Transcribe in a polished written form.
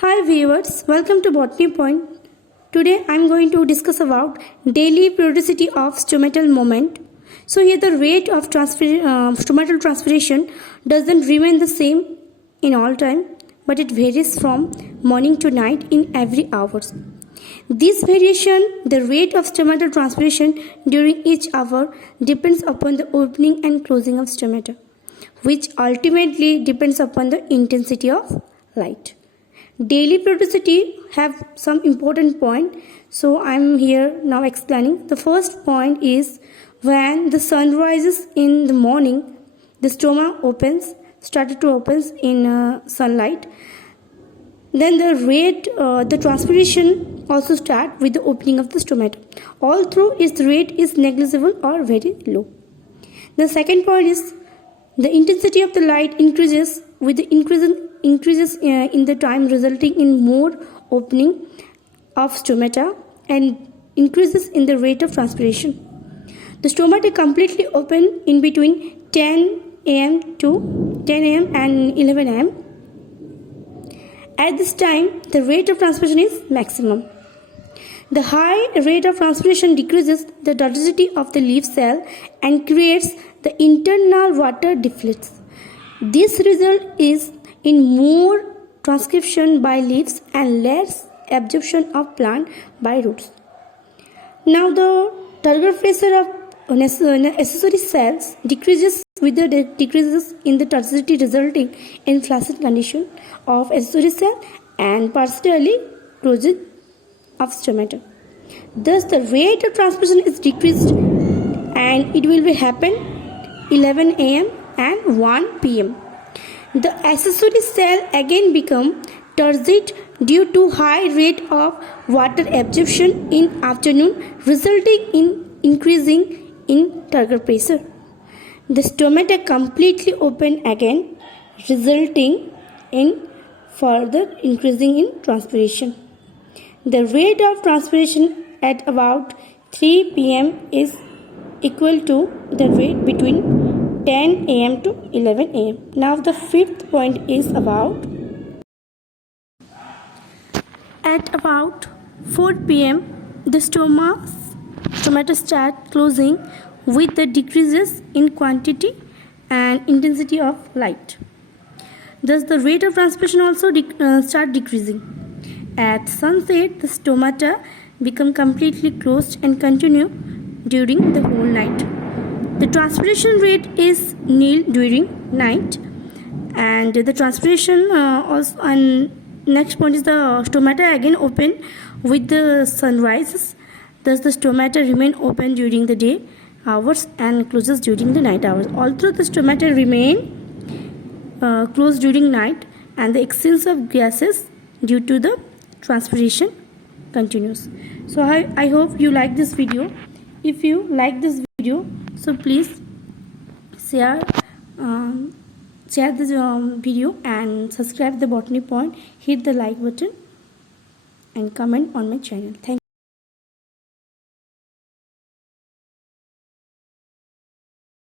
Hi viewers, welcome to Botany Point. Today I am going to discuss about daily periodicity of stomatal movement. So here the rate of stomatal transpiration doesn't remain the same in all time, but it varies from morning to night in every hours. This variation, the rate of stomatal transpiration during each hour, depends upon the opening and closing of stomata, which ultimately depends upon the intensity of light. Daily periodicity have some important point, so I am here now explaining. The first point is when the sun rises in the morning, the stoma started to opens in sunlight. Then the transpiration also start with the opening of the stomata. Although its rate is negligible or very low. The second point is the intensity of the light increases with the increases in the time, resulting in more opening of stomata and increases in the rate of transpiration. The stomata completely open in between 10 am and 11 am. At this time, the rate of transpiration is maximum. The high rate of transpiration decreases the turbidity of the leaf cell and creates the internal water deflates. This result is in more transcription by leaves and less absorption of plant by roots. Now the turgor pressure of accessory cells decreases with the decreases in the turbidity, resulting in flaccid condition of accessory cell and partially closing of stomata. Thus the rate of transpiration is decreased and it will be happen 11 am and 1 pm. The accessory cell again become turgid due to high rate of water absorption in afternoon, resulting in increasing in turgor pressure. The stomata completely open again, resulting in further increasing in transpiration. The rate of transpiration at about 3 pm is equal to the rate between 10 am to 11 am. Now the fifth point is about at about 4 pm the stomata start closing with the decreases in quantity and intensity of light. Thus the rate of transpiration also start decreasing. At sunset the stomata become completely closed and continue during the whole night. The transpiration rate is nil during night, and the transpiration also. And next point is the stomata again open with the sunrises. Thus the stomata remain open during the day hours and closes during the night hours. Although the stomata remain closed during night, and the exchange of gases due to the transpiration continues. So I hope you like this video. If you like this video, so please share this video and subscribe the Botany Point. Hit the like button and comment on my channel. Thank you.